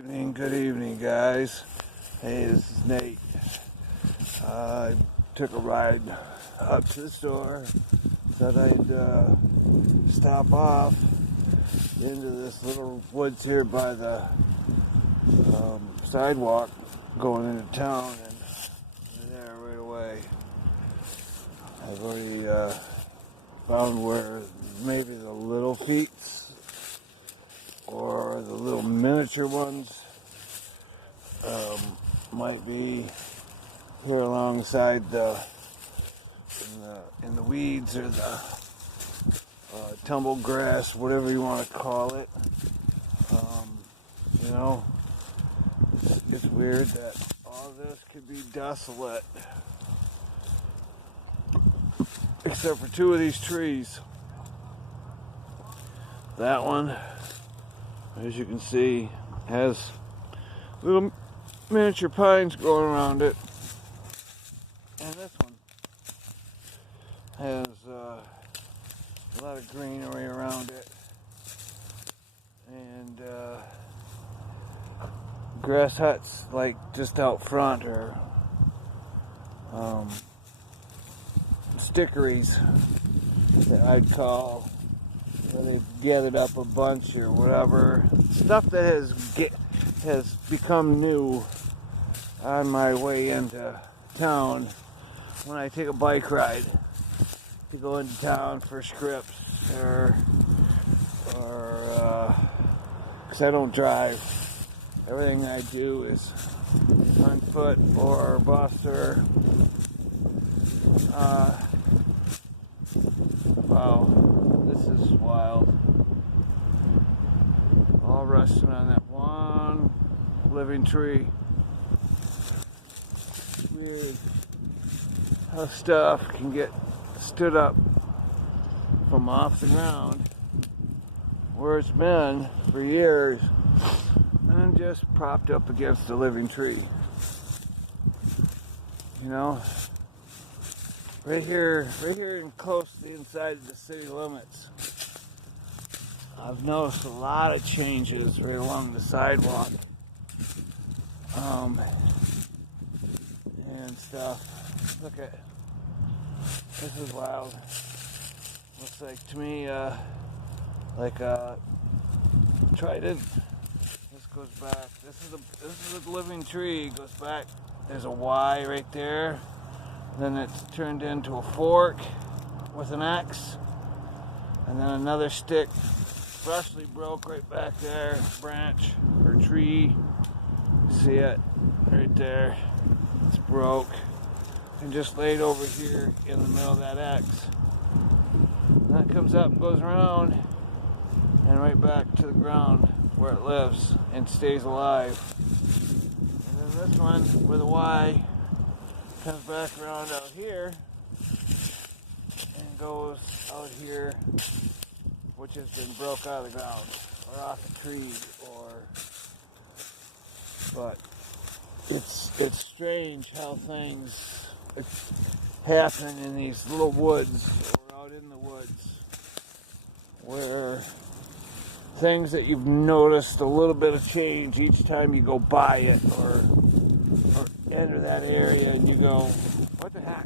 Good evening, guys. Hey, this is Nate. I took a ride up to the store. Said I'd stop off into this little woods here by the sidewalk going into town, and there right away. I've already found where maybe the little feets or the little miniature ones might be here alongside in the weeds or the tumble grass, whatever you want to call it. You know, it's weird that all this could be desolate, except for two of these trees. That one, as you can see, has little miniature pines growing around it, and this one has a lot of greenery around it, and grass huts like just out front, or stickeries that I'd call, where they've gathered up a bunch or whatever stuff that has become new on my way into town when I take a bike ride to go into town for scripts or because I don't drive. Everything I do is on foot or bus or wow, this is wild. All resting on that one living tree. Weird how stuff can get stood up from off the ground where it's been for years and just propped up against a living tree. You know, right here in close to the inside of the city limits, I've noticed a lot of changes right along the sidewalk and stuff. Look at this, is wild. Looks like to me like a trident. This goes back. This is a living tree. It goes back. There's a Y right there. Then it's turned into a fork with an X, and then another stick freshly broke right back there, branch or tree. See it right there? It's broke and just laid over here in the middle of that X. And that comes up, goes around, and right back to the ground where it lives and stays alive. And then this one with a Y comes back around out here and goes out here, which has been broke out of the ground or off a tree, but it's strange how things happen in these little woods or out in the woods, where things that you've noticed a little bit of change each time you go by it or enter that area, and you go, what the heck?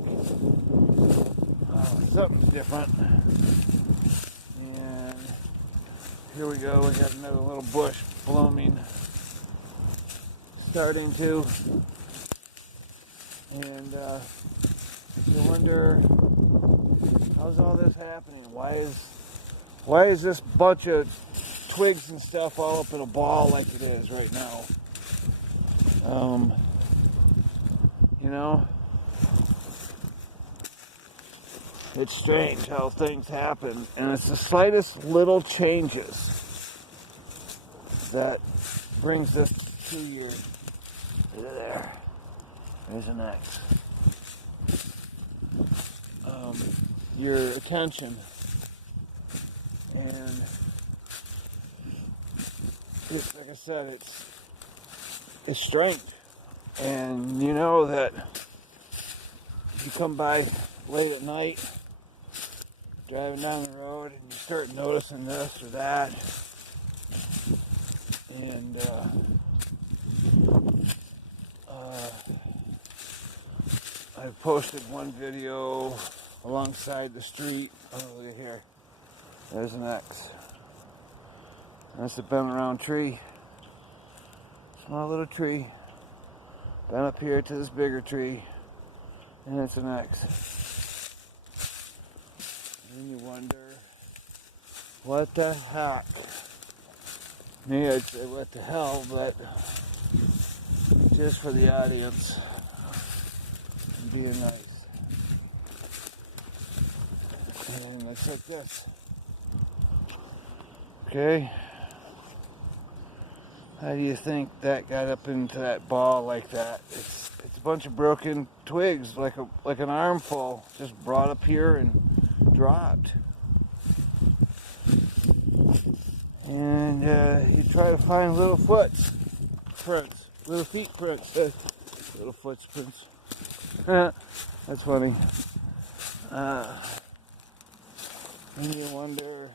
Something's different. And here we go, we got another little bush blooming, starting to, and you wonder, how's all this happening? Why is this bunch of twigs and stuff all up in a ball like it is right now? You know, it's strange how things happen, and it's the slightest little changes that brings this to there. There's an X. Your attention, and it's, like I said, it's strange. And you know that if you come by late at night, driving down the road, and you start noticing this or that, and posted one video alongside the street. Oh, look at here. There's an X. That's the bent around tree. Small little tree. Bent up here to this bigger tree. And it's an X. And you wonder, what the heck? Me, I'd say what the hell, but just for the audience, I'm being nice. And it's like this. Okay? How do you think that got up into that ball like that? It's a bunch of broken twigs, like an armful, just brought up here and dropped. And you try to find little footprints, little feet prints, little footprints. That's funny. And you wonder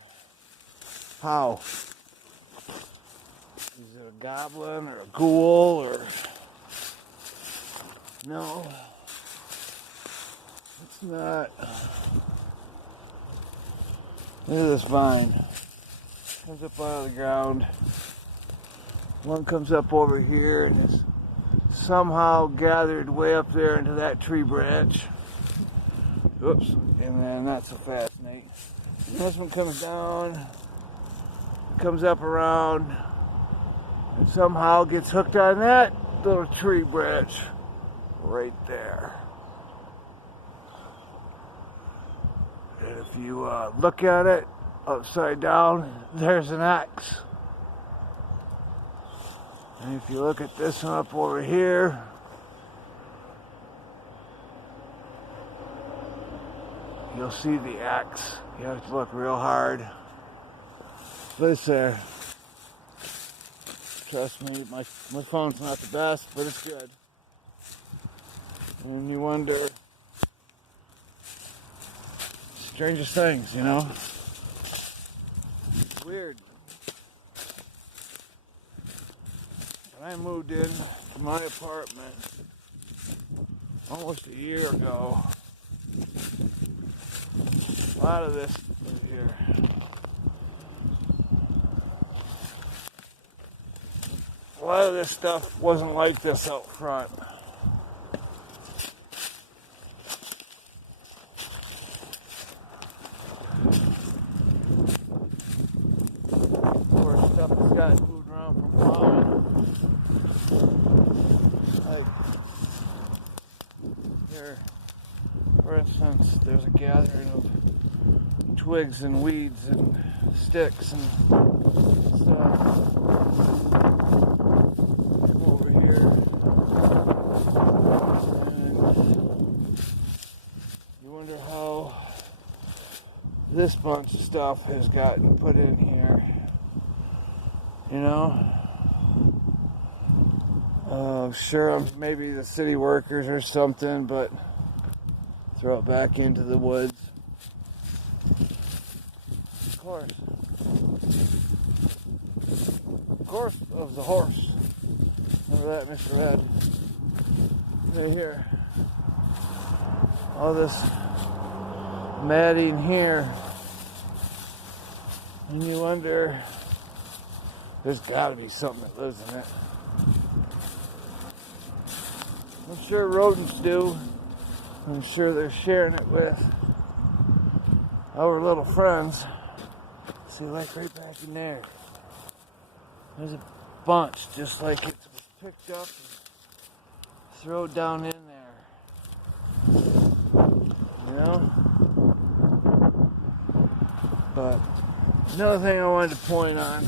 how. Is it a goblin or a ghoul or... No. It's not. Look at this vine. Comes up out of the ground. One comes up over here and is somehow gathered way up there into that tree branch. Oops. And then that's so fascinating. And this one comes down, comes up around, and somehow gets hooked on that little tree branch right there. And if you look at it upside down, there's an X. And if you look at this one up over here, you'll see the X. You have to look real hard. But it's there. Trust me, my phone's not the best, but it's good. And you wonder, strangest things, you know? It's weird. When I moved in to my apartment almost a year ago, a lot of this here. A lot of this stuff wasn't like this out front. Of course, stuff has gotten moved around from plowing. Like here, for instance, there's a gathering of twigs and weeds and sticks and stuff. Come over here, and you wonder how this bunch of stuff has gotten put in here. You know, sure, maybe the city workers or something, but throw it back into the woods. Of course, of the horse. Remember that, Mr. Ed? Right here. All this matting here. And you wonder, there's got to be something that lives in it. I'm sure rodents do. I'm sure they're sharing it with our little friends. See, like right back in there. There's a bunch, just like it was picked up and thrown down in there. You know? But another thing I wanted to point on,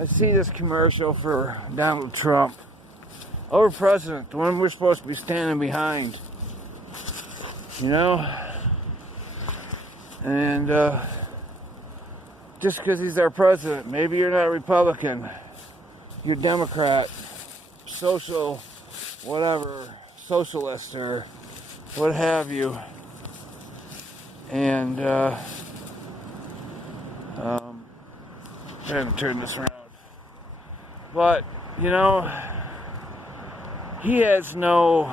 I see this commercial for Donald Trump. Our president, the one we're supposed to be standing behind. You know? And just because he's our president, maybe you're not a Republican, you're Democrat, social, whatever, socialist or what have you. And trying to turn this around. But, you know, he has no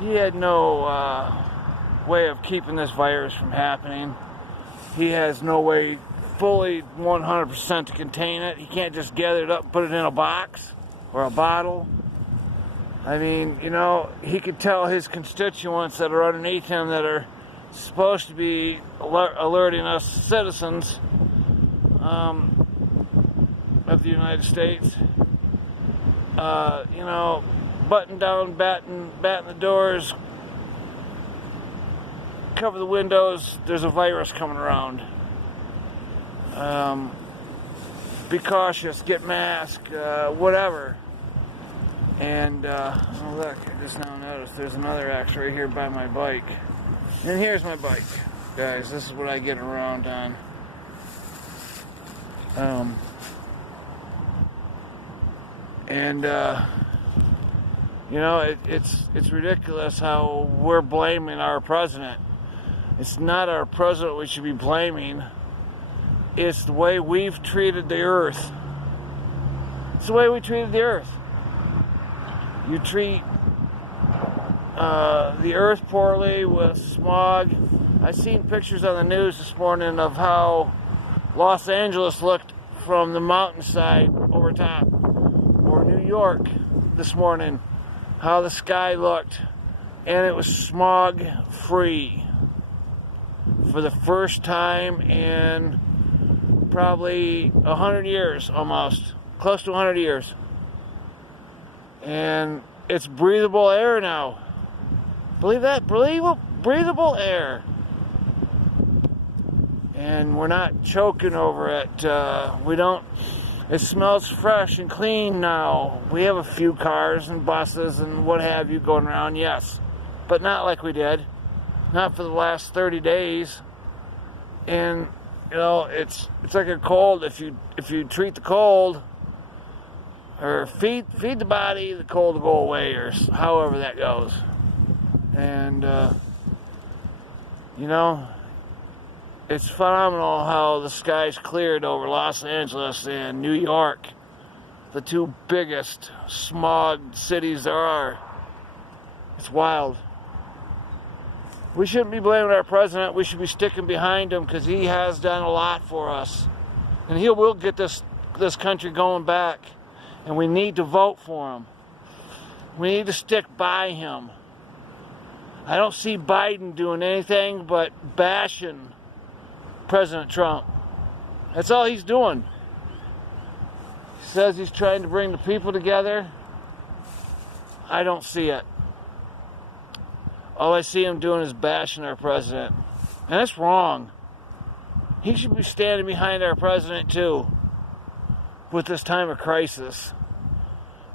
he had no way of keeping this virus from happening. He has no way fully 100% to contain it. He can't just gather it up, put it in a box or a bottle. I mean, you know, he could tell his constituents that are underneath him that are supposed to be alerting us citizens of the United States, you know, button down, batten the doors, cover the windows, there's a virus coming around. Be cautious, get masked, whatever. And, oh look, I just now noticed there's another axe right here by my bike. And here's my bike, guys. This is what I get around on. You know, it's ridiculous how we're blaming our president. It's not our president we should be blaming. It's the way we've treated the earth. It's the way we treated the earth. You treat the earth poorly with smog. I seen pictures on the news this morning of how Los Angeles looked from the mountainside over top, or New York this morning, how the sky looked, and it was smog free for the first time in probably 100 years, almost close to 100 years. And it's breathable air now. Believe that? Breathable air. And we're not choking over it. It smells fresh and clean now. We have a few cars and buses and what have you going around, yes. But not like we did. Not for the last 30 days. And, you know, it's like a cold. If you treat the cold, or feed the body, the cold will go away, or however that goes. And, you know, it's phenomenal how the sky's cleared over Los Angeles and New York, the two biggest smog cities there are. It's wild. We shouldn't be blaming our president. We should be sticking behind him because he has done a lot for us. And he will get this country going back. And we need to vote for him. We need to stick by him. I don't see Biden doing anything but bashing President Trump. That's all he's doing. He says he's trying to bring the people together. I don't see it. All I see him doing is bashing our president. And that's wrong. He should be standing behind our president too. With this time of crisis.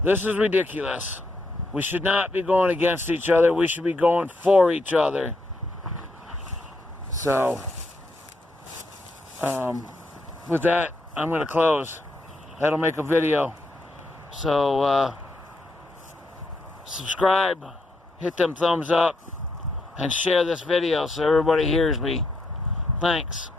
This is ridiculous. We should not be going against each other. We should be going for each other. So, with that, I'm going to close. That'll make a video. So, subscribe, hit them thumbs up, and share this video so everybody hears me. Thanks.